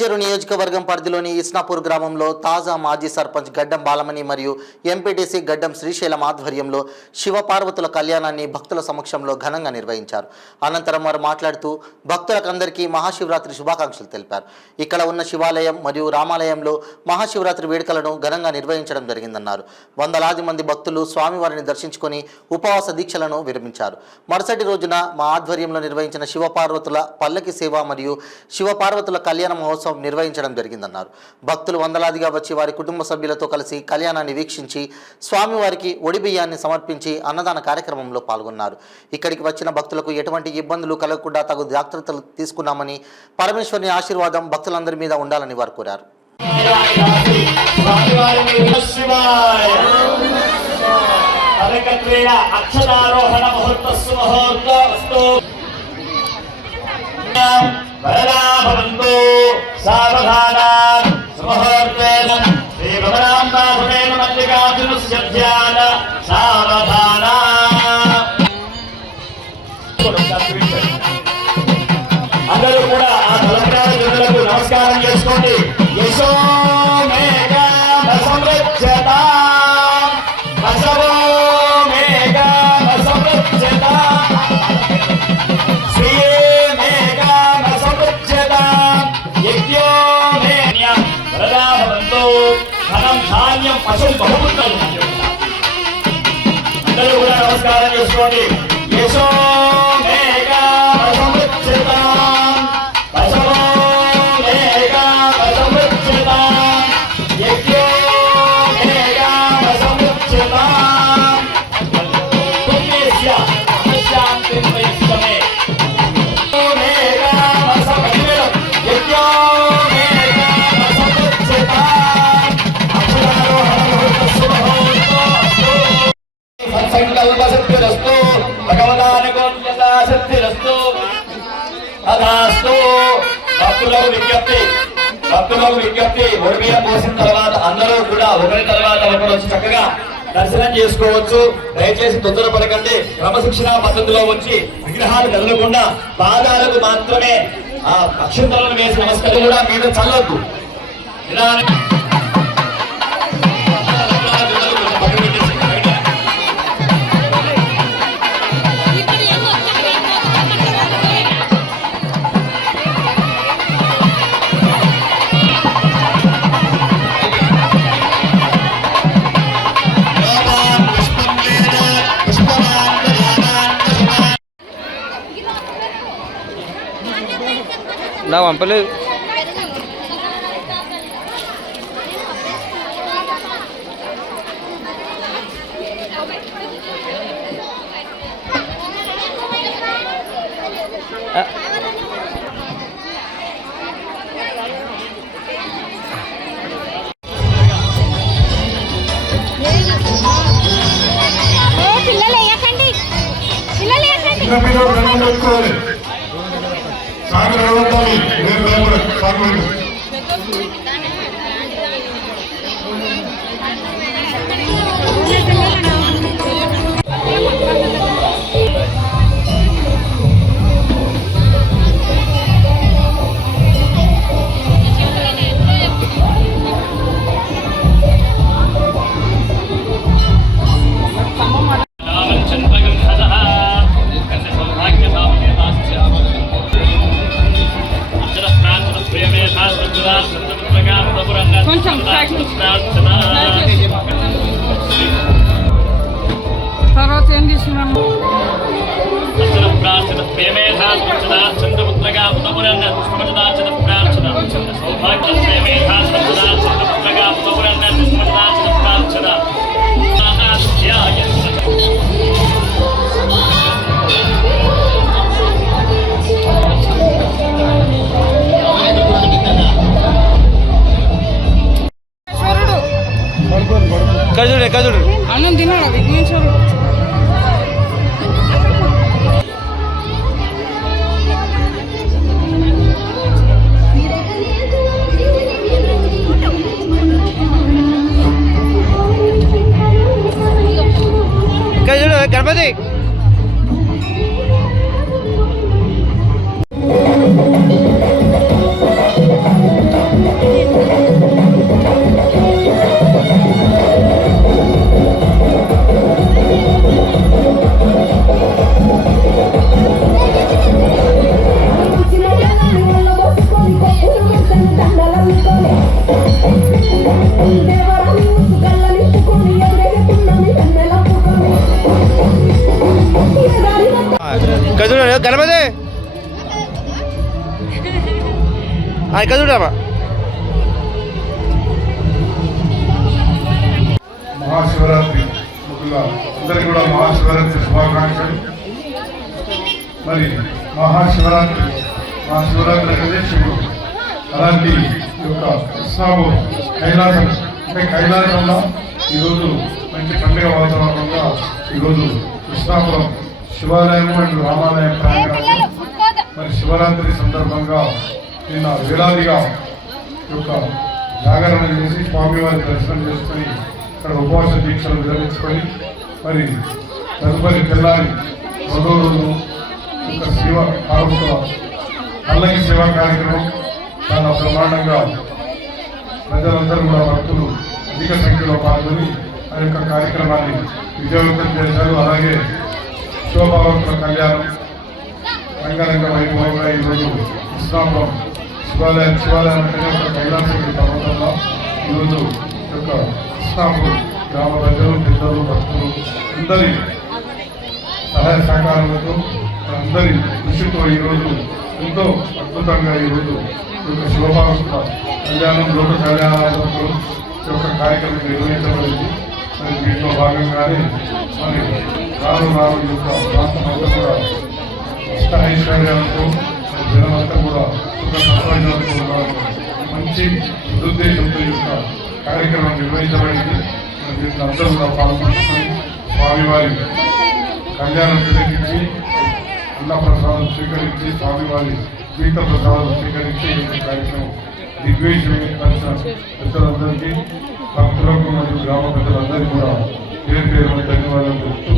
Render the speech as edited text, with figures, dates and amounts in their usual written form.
పటాన్చెరు నియోజకవర్గం పరిధిలోని ఇస్నాపూర్ గ్రామంలో తాజా మాజీ సర్పంచ్ గడ్డం బాలమణి మరియు ఎంపీటీసీ గడ్డం శ్రీశైలం ఆధ్వర్యంలో శివపార్వతుల కళ్యాణాన్ని భక్తుల సమక్షంలో ఘనంగా నిర్వహించారు. అనంతరం వారు మాట్లాడుతూ భక్తులకందరికీ మహాశివరాత్రి శుభాకాంక్షలు తెలిపారు. ఇక్కడ ఉన్న శివాలయం మరియు రామాలయంలో మహాశివరాత్రి వేడుకలను ఘనంగా నిర్వహించడం జరిగిందన్నారు. వందలాది మంది భక్తులు స్వామివారిని దర్శించుకొని ఉపవాస దీక్షలను విరమించారు. మరుసటి రోజున మా ఆధ్వర్యంలో నిర్వహించిన శివపార్వతుల పల్లకి సేవ మరియు శివపార్వతుల కళ్యాణ మహోత్సవం నిర్వహించడం జరిగిందన్నారు. భక్తులు వందలాదిగా వచ్చి వారి కుటుంబ సభ్యులతో కలిసి కళ్యాణాన్ని వీక్షించి స్వామివారికి ఒడి బియ్యాన్ని సమర్పించి అన్నదాన కార్యక్రమంలో పాల్గొన్నారు. ఇక్కడికి వచ్చిన భక్తులకు ఎటువంటి ఇబ్బందులు కలగకుండా తగు జాగ్రత్తలు తీసుకున్నామని, పరమేశ్వరుని ఆశీర్వాదం భక్తులందరి మీద ఉండాలని వారు కోరారు. వరదాభవంతు సావధాన సుముహూర్తేన శ్రీ భవనాంబాసురేణ మల్లికార్జునస్య ధ్యాన సావధాన. అందరూ కూడా ఆ తలపరాల జనులకు నమస్కారం చేసుకోండి. యశో మేఘా సంరక్షత బసవో మేఘా సంరక్షత ధాన్యం పశువు బహుమతులు అందరూ కూడా నమస్కారం చేసుకోండి. యశో మేఘా సమృద్ధత పశవో మేఘా సమృద్ధత యజ్ఞో మేఘా సమృద్ధత పుణ్యస్య శాంతిం వైష్ణవే మేఘా సమృద్ధత యజ్ఞో మేఘా సమృద్ధత సత్సంకల్పశక్తిరస్తు భగవదానుగోణ్యతాశక్తిరస్తు అదాస్తు. భక్తులకు విజ్ఞప్తి ఒడిబియ్యం పోసిన తర్వాత అందరూ కూడా ఒకరి తర్వాత ఒకరు వచ్చి చక్కగా దర్శనం చేసుకోవచ్చు. దయచేసి తొందరపడకండి. క్రమశిక్షణ పద్ధతిలో వచ్చి విగ్రహాలు కదలకుండా పాదాలకు మాత్రమే ఆ అక్షంతలను వేసి నమస్కారం కూడా మీద చల్లొద్దు. ఇలా నా పంపలేదు. తర్వాత ఏం తీసుకున్నాము? కజుడు అన్నం తిన్నాడు విఘ్నేశ్వరుడు. గణపతి ఇక్కడ చూడండి గణపతి ఇక్కడ చూడమ్మా మహాశివరాత్రి అందరికీ కూడా మహాశివరాత్రి శుభాకాంక్షలు. మరి మహాశివరాత్రి అనేది శివుడు. అలాంటి యొక్క కృష్ణావు కైలాసం అంటే కైలాసంలో ఈరోజు మంచి పండుగ వాతావరణంగా ఈరోజు కృష్ణాపురం శివాలయం అండ్ రామాలయం ప్రాంగణంలో మరి శివరాత్రి సందర్భంగా నిన్న వేలాదిగా యొక్క జాగరణ చేసి స్వామివారి దర్శనం చేసుకొని ఇక్కడ ఉపవాస దీక్షలు విరమించుకొని మరి తదుపరి తెల్లారి రెండో రోజు యొక్క శివ పార్వతుల పల్లకి సేవా కార్యక్రమం చాలా బ్రహ్మాండంగా ప్రజలందరూ కూడా భక్తులు అధిక సంఖ్యలో పాల్గొని ఆ యొక్క కార్యక్రమాన్ని విజయవంతం చేశారు. అలాగే శివపార్వతుల కళ్యాణం రంగరంగ వైభవంగా ఈరోజు కృష్ణాపురం శివాలయం అంటే ఒక కైలాసగిరి పర్వతంలో ఈరోజు యొక్క కృష్ణాపురం గ్రామ ప్రజలు పెద్దలు భక్తులు అందరి సహాయ సహకారాలతో అందరి కృషితో ఈరోజు ఎంతో అద్భుతంగా ఈరోజు యొక్క శివపార్వతుల కళ్యాణం లోక కళ్యాణాలు యొక్క కార్యక్రమం నిర్వహించబడింది. మరి దీంట్లో భాగంగానే మరి రాను యొక్క ప్రాంతం అంతా కూడా ఇష్ట ఐశ్వర్యాలతో జనమంతా కూడా సుఖ సంతోషాలతో మంచి సదుద్దేశంతో ఈ యొక్క కార్యక్రమం నిర్వహించబడింది. దీంట్లో అందరూ కూడా పాల్గొంటుకొని స్వామివారి కళ్యాణం తిలకించి అన్నప్రసాదం స్వీకరించి స్వామివారి జీవిత ప్రసాదం స్వీకరించి ఈ యొక్క కార్యక్రమం దిగ్విజయమైన పెద్దలందరికీ భక్తులకు మరియు గ్రామ పెద్దలందరికీ కూడా పేరు ధన్యవాదాలు చెప్తూ